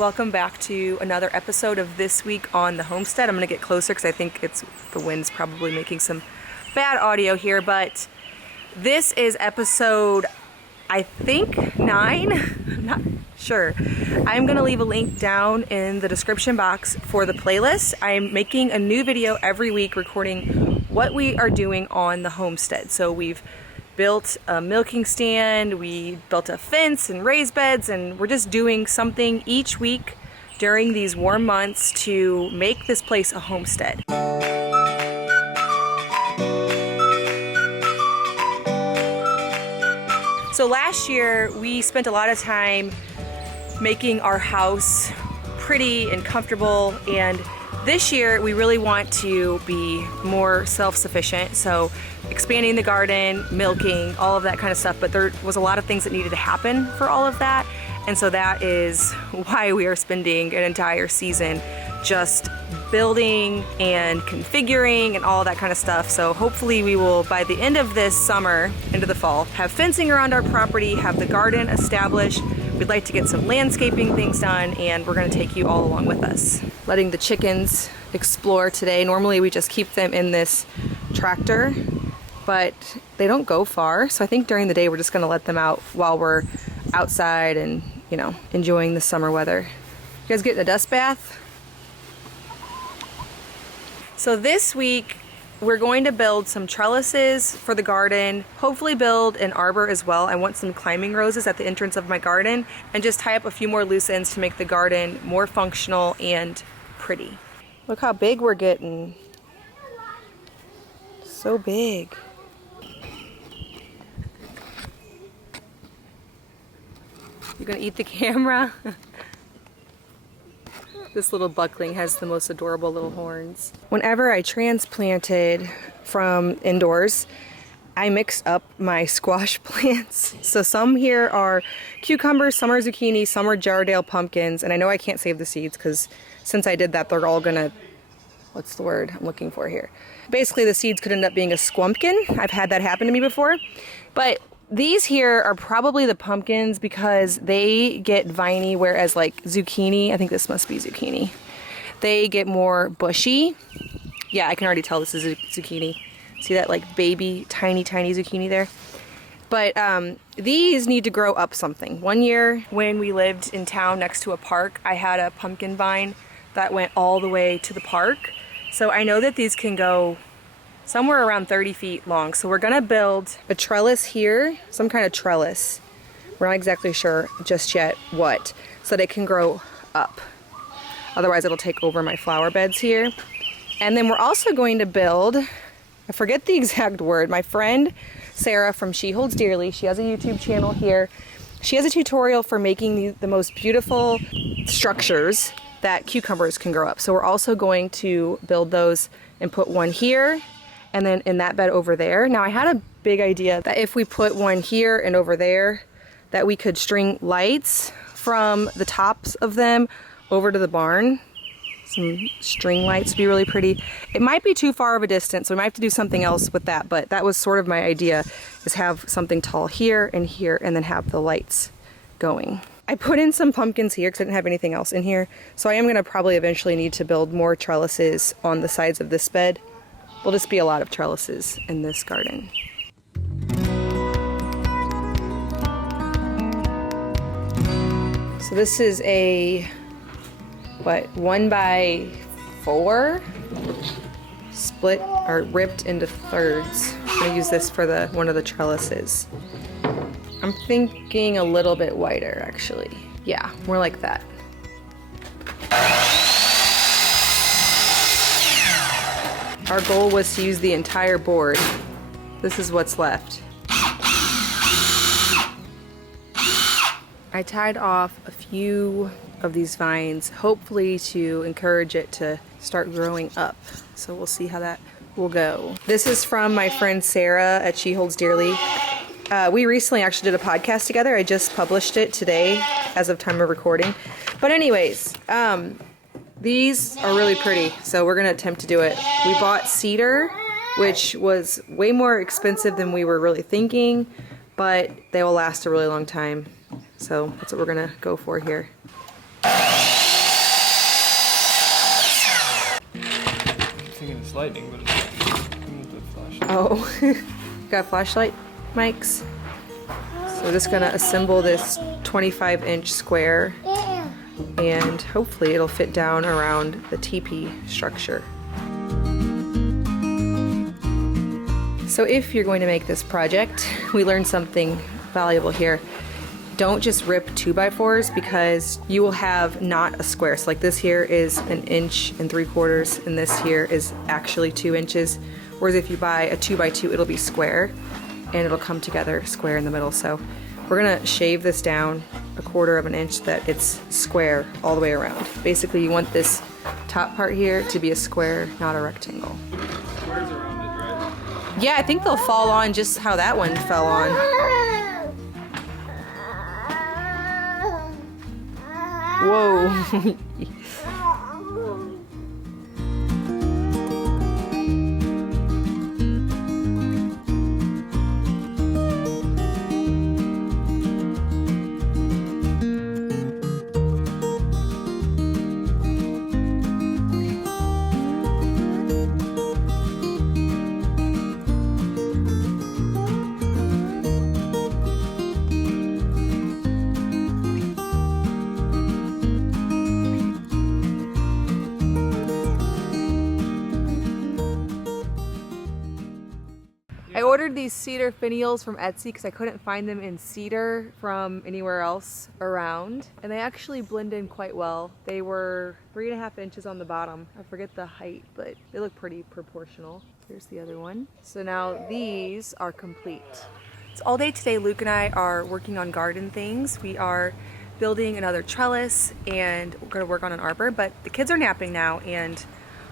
Welcome back to another episode of This Week on the Homestead. I'm going to get closer because I think the wind's probably making some bad audio here, but this is episode, I think, 9. I'm not sure. I'm going to leave a link down in the description box for the playlist. I'm making a new video every week recording what we are doing on the homestead. So we've built a milking stand, we built a fence and raised beds, and we're just doing something each week during these warm months to make this place a homestead. So last year we spent a lot of time making our house pretty and comfortable, and this year we really want to be more self-sufficient, so expanding the garden, milking, all of that kind of stuff, but there was a lot of things that needed to happen for all of that, and so that is why we are spending an entire season just building and configuring and all that kind of stuff. So hopefully we will, by the end of this summer, into the fall, have fencing around our property, have the garden established. We'd like to get some landscaping things done, and we're going to take you all along with us. Letting the chickens explore today. Normally we just keep them in this tractor, but they don't go far, so I think during the day we're just going to let them out while we're outside and, you know, enjoying the summer weather. You guys getting a dust bath? So this week we're going to build some trellises for the garden, hopefully build an arbor as well. I want some climbing roses at the entrance of my garden, and just tie up a few more loose ends to make the garden more functional and pretty. Look how big we're getting. So big. You gonna eat the camera? This little buckling has the most adorable little horns. Whenever I transplanted from indoors, I mixed up my squash plants. So some here are cucumbers, some are zucchini, some are Jardale pumpkins, and I know I can't save the seeds because since I did that, they're all gonna, what's the word I'm looking for here? Basically the seeds could end up being a squumpkin. I've had that happen to me before. But these here are probably the pumpkins because they get viney, whereas like zucchini, I think this must be zucchini, they get more bushy. Yeah, I can already tell this is a zucchini. See that like baby, tiny zucchini there? But these need to grow up something. One year when we lived in town next to a park, I had a pumpkin vine that went all the way to the park. So I know that these can go somewhere around 30 feet long. So we're gonna build a trellis here, some kind of trellis. We're not exactly sure just yet what, so they can grow up. Otherwise it'll take over my flower beds here. And then we're also going to build, I forget the exact word, my friend Sarah from She Holds Dearly, she has a YouTube channel here. She has a tutorial for making the most beautiful structures that cucumbers can grow up. So we're also going to build those and put one here, and then in that bed over there. Now I had a big idea that if we put one here and over there, that we could string lights from the tops of them over to the barn. Some string lights would be really pretty. It might be too far of a distance, so we might have to do something else with that, but that was sort of my idea, is have something tall here, and then have the lights going. I put in some pumpkins here because I didn't have anything else in here, so I am gonna probably eventually need to build more trellises on the sides of this bed. Will just be a lot of trellises in this garden. So this is a, what, 1x4 split or ripped into thirds. I'm gonna use this for one of the trellises. I'm thinking a little bit wider actually. Yeah, more like that. Our goal was to use the entire board. This is what's left. I tied off a few of these vines, hopefully to encourage it to start growing up. So we'll see how that will go. This is from my friend Sarah at She Holds Dearly. We recently actually did a podcast together. I just published it today as of time of recording. But anyways, these are really pretty, so we're gonna attempt to do it. We bought cedar, which was way more expensive than we were really thinking, but they will last a really long time. So that's what we're gonna go for here. lightning, but it's coming with a flashlight. Oh, got flashlight mics. So we're just gonna assemble this 25-inch square, and hopefully it'll fit down around the teepee structure. So if you're going to make this project, we learned something valuable here. Don't just rip 2x4s, because you will have not a square. So like this here is 1 3/4 inches, and this here is actually 2 inches. Whereas if you buy a 2x2, it'll be square and it'll come together square in the middle. So we're gonna shave this down 1/4 inch so that it's square all the way around. Basically, you want this top part here to be a square, not a rectangle. Squares around it, right? Yeah, I think they'll fall on just how that one fell on. Whoa. I ordered these cedar finials from Etsy because I couldn't find them in cedar from anywhere else around, and they actually blend in quite well. They were 3.5 inches on the bottom. I forget the height, but they look pretty proportional. Here's the other one. So now these are complete. So all day today, Luke and I are working on garden things. We are building another trellis and we're gonna work on an arbor, but the kids are napping now. And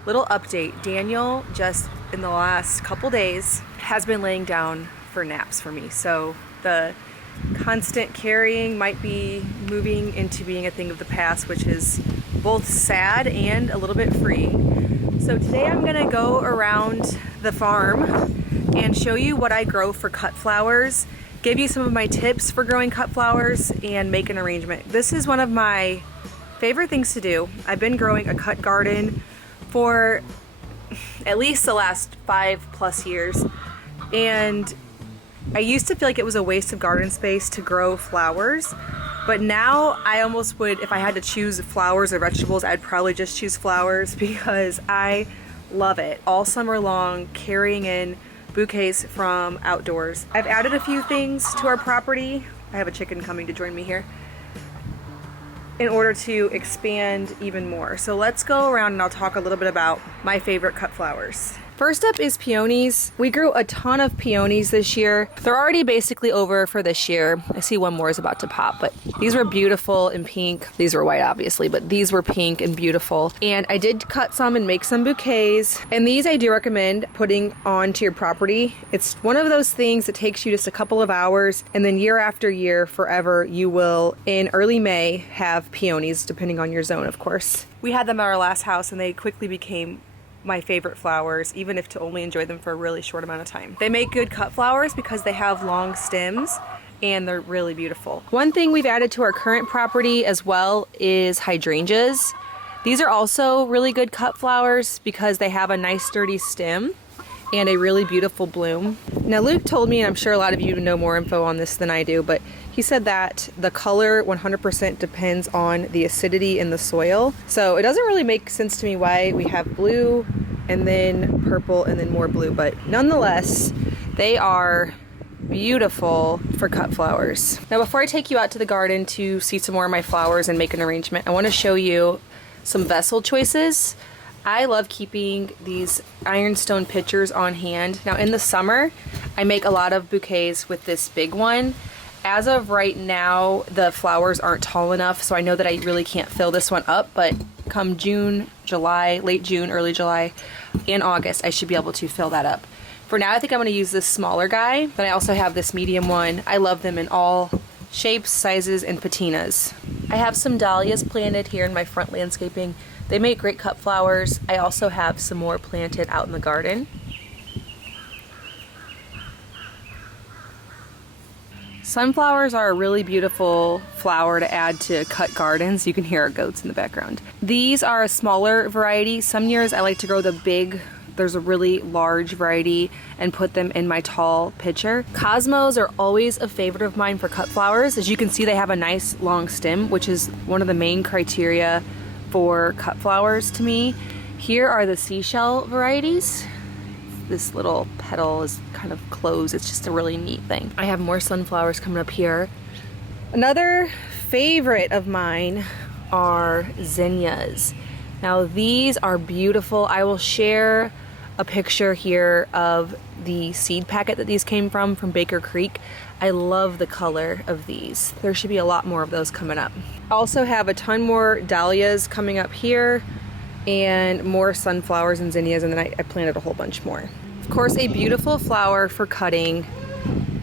little update, Daniel just in the last couple days has been laying down for naps for me. So the constant carrying might be moving into being a thing of the past, which is both sad and a little bit freeing. So today I'm gonna go around the farm and show you what I grow for cut flowers, give you some of my tips for growing cut flowers, and make an arrangement. This is one of my favorite things to do. I've been growing a cut garden for at least the last 5+ years, and I used to feel like it was a waste of garden space to grow flowers, but now I almost would, if I had to choose flowers or vegetables, I'd probably just choose flowers because I love it. All summer long, carrying in bouquets from outdoors. I've added a few things to our property. I have a chicken coming to join me here, in order to expand even more. So let's go around and I'll talk a little bit about my favorite cut flowers. First up is peonies. We grew a ton of peonies this year. They're already basically over for this year. I see one more is about to pop, but these were beautiful and pink. These were white obviously, but these were pink and beautiful. And I did cut some and make some bouquets. And these I do recommend putting onto your property. It's one of those things that takes you just a couple of hours, and then year after year, forever, you will, in early May, have peonies, depending on your zone, of course. We had them at our last house and they quickly became my favorite flowers, even if to only enjoy them for a really short amount of time. They make good cut flowers because they have long stems and they're really beautiful. One thing we've added to our current property as well is hydrangeas. These are also really good cut flowers because they have a nice sturdy stem and a really beautiful bloom. Now Luke told me, and I'm sure a lot of you know more info on this than I do, but he said that the color 100% depends on the acidity in the soil. So it doesn't really make sense to me why we have blue and then purple and then more blue, but nonetheless, they are beautiful for cut flowers. Now before I take you out to the garden to see some more of my flowers and make an arrangement, I want to show you some vessel choices. I love keeping these ironstone pitchers on hand. Now in the summer, I make a lot of bouquets with this big one. As of right now, the flowers aren't tall enough, so I know that I really can't fill this one up, but come June, July, late June, early July, and August, I should be able to fill that up. For now, I think I'm gonna use this smaller guy, but I also have this medium one. I love them in all shapes, sizes, and patinas. I have some dahlias planted here in my front landscaping. They make great cut flowers. I also have some more planted out in the garden. Sunflowers are a really beautiful flower to add to cut gardens. You can hear our goats in the background. These are a smaller variety. Some years I like to grow the there's a really large variety and put them in my tall pitcher. Cosmos are always a favorite of mine for cut flowers. As you can see, they have a nice long stem, which is one of the main criteria for cut flowers to me. Here are the seashell varieties. This little petal is kind of closed. It's just a really neat thing. I have more sunflowers coming up here. Another favorite of mine are zinnias. Now these are beautiful. I will share a picture here of the seed packet that these came from Baker Creek. I love the color of these. There should be a lot more of those coming up. I also have a ton more dahlias coming up here and more sunflowers and zinnias, and then I planted a whole bunch more. Of course, a beautiful flower for cutting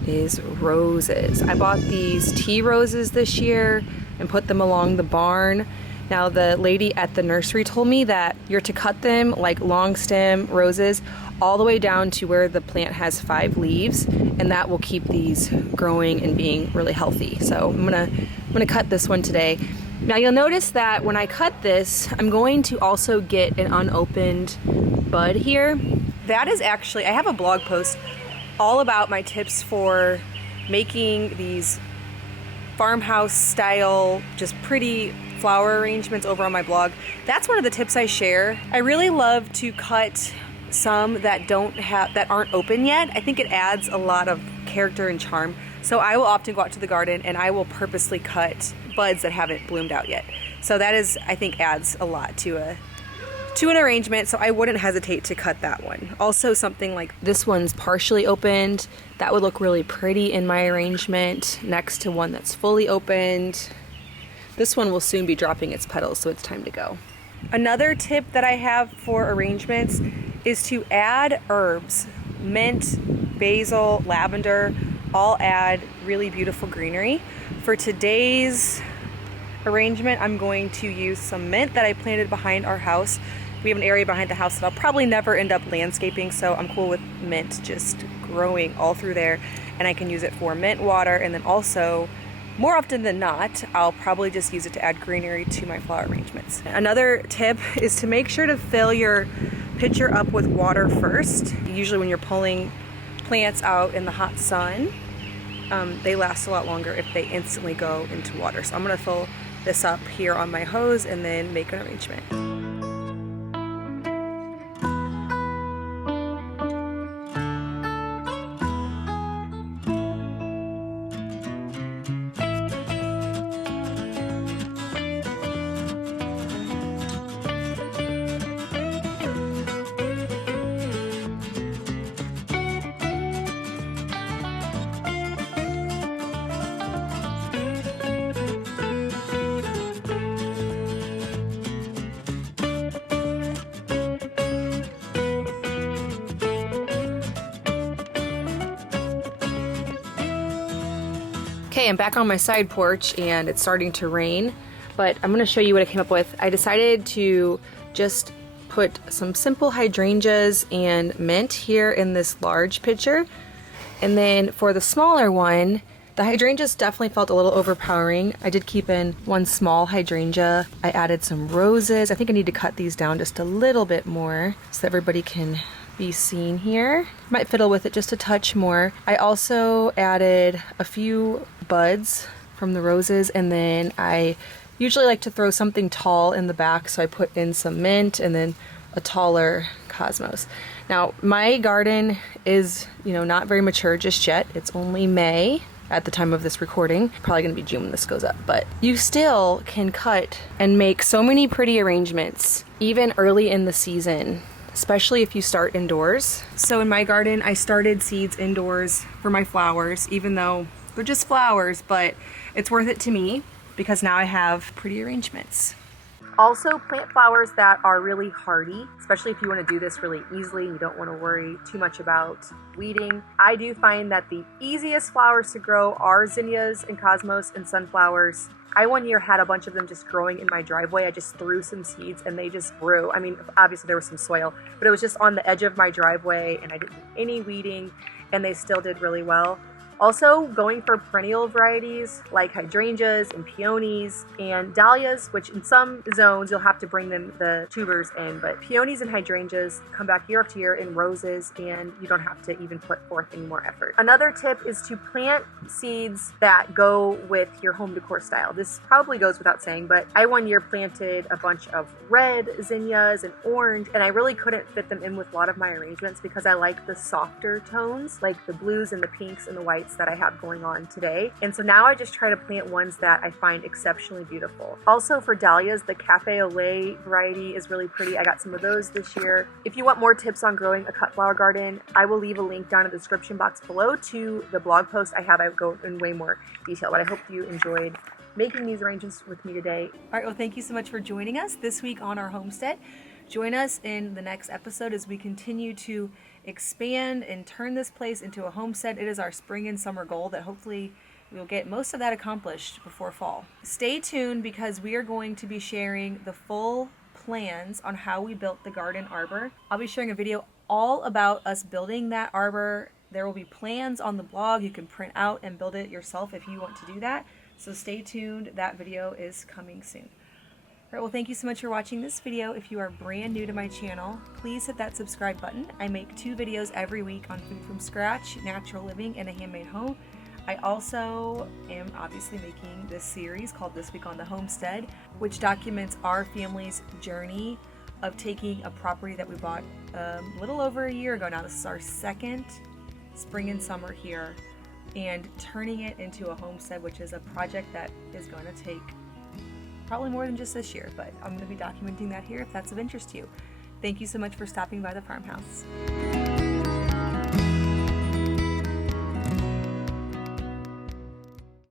is roses. I bought these tea roses this year and put them along the barn. Now the lady at the nursery told me that you're to cut them like long stem roses all the way down to where the plant has 5 leaves, and that will keep these growing and being really healthy. So I'm gonna cut this one today. Now you'll notice that when I cut this, I'm going to also get an unopened bud here. That is actually, I have a blog post all about my tips for making these farmhouse style, just pretty flower arrangements over on my blog. That's one of the tips I share. I really love to cut some that aren't open yet. I think it adds a lot of character and charm. So I will often go out to the garden and I will purposely cut buds that haven't bloomed out yet. So that is, I think, adds a lot to an arrangement, so I wouldn't hesitate to cut that one. Also, something like this one's partially opened. That would look really pretty in my arrangement next to one that's fully opened. This one will soon be dropping its petals, so it's time to go. Another tip that I have for arrangements is to add herbs. Mint, basil, lavender, all add really beautiful greenery. For today's arrangement, I'm going to use some mint that I planted behind our house. We have an area behind the house that I'll probably never end up landscaping, so I'm cool with mint just growing all through there, and I can use it for mint water, and then also, more often than not, I'll probably just use it to add greenery to my flower arrangements. Another tip is to make sure to fill your pitcher up with water first. Usually when you're pulling plants out in the hot sun, they last a lot longer if they instantly go into water. So I'm gonna fill this up here on my hose and then make an arrangement. Okay, I'm back on my side porch and it's starting to rain, but I'm gonna show you what I came up with. I decided to just put some simple hydrangeas and mint here in this large pitcher. And then for the smaller one, the hydrangeas definitely felt a little overpowering. I did keep in one small hydrangea. I added some roses. I think I need to cut these down just a little bit more so that everybody can be seen here. Might fiddle with it just a touch more. I also added a few buds from the roses, and then I usually like to throw something tall in the back, so I put in some mint and then a taller cosmos. Now my garden is, not very mature just yet. It's only May at the time of this recording. Probably gonna be June when this goes up, but you still can cut and make so many pretty arrangements even early in the season, especially if you start indoors. So in my garden, I started seeds indoors for my flowers, even though they're just flowers, but it's worth it to me because now I have pretty arrangements. Also, plant flowers that are really hardy, especially if you want to do this really easily and you don't want to worry too much about weeding. I do find that the easiest flowers to grow are zinnias and cosmos and sunflowers. I one year had a bunch of them just growing in my driveway. I just threw some seeds and they just grew. I mean, obviously there was some soil, but it was just on the edge of my driveway and I didn't do any weeding and they still did really well. Also going for perennial varieties like hydrangeas and peonies and dahlias, which in some zones you'll have to bring them the tubers in, but peonies and hydrangeas come back year after year in roses and you don't have to even put forth any more effort. Another tip is to plant seeds that go with your home decor style. This probably goes without saying, but I one year planted a bunch of red zinnias and orange, and I really couldn't fit them in with a lot of my arrangements because I like the softer tones, like the blues and the pinks and the whites that I have going on today. And so now I just try to plant ones that I find exceptionally beautiful. Also for dahlias, the Cafe au Lait variety is really pretty. I got some of those this year. If you want more tips on growing a cut flower garden, I will leave a link down in the description box below to the blog post I have. I go in way more detail, but I hope you enjoyed making these arrangements with me today. All right, well, thank you so much for joining us this week on our homestead. Join us in the next episode as we continue to expand and turn this place into a homestead. It is our spring and summer goal that hopefully we'll get most of that accomplished before fall. Stay tuned because we are going to be sharing the full plans on how we built the garden arbor. I'll be sharing a video all about us building that arbor. There will be plans on the blog. You can print out and build it yourself if you want to do that. So stay tuned. That video is coming soon. All right, well, thank you so much for watching this video. If you are brand new to my channel, please hit that subscribe button. I make 2 videos every week on food from scratch, natural living, and a handmade home. I also am obviously making this series called This Week on the Homestead, which documents our family's journey of taking a property that we bought a little over a year ago now. This is our second spring and summer here, and turning it into a homestead, which is a project that is going to take probably more than just this year, but I'm going to be documenting that here if that's of interest to you. Thank you so much for stopping by the farmhouse.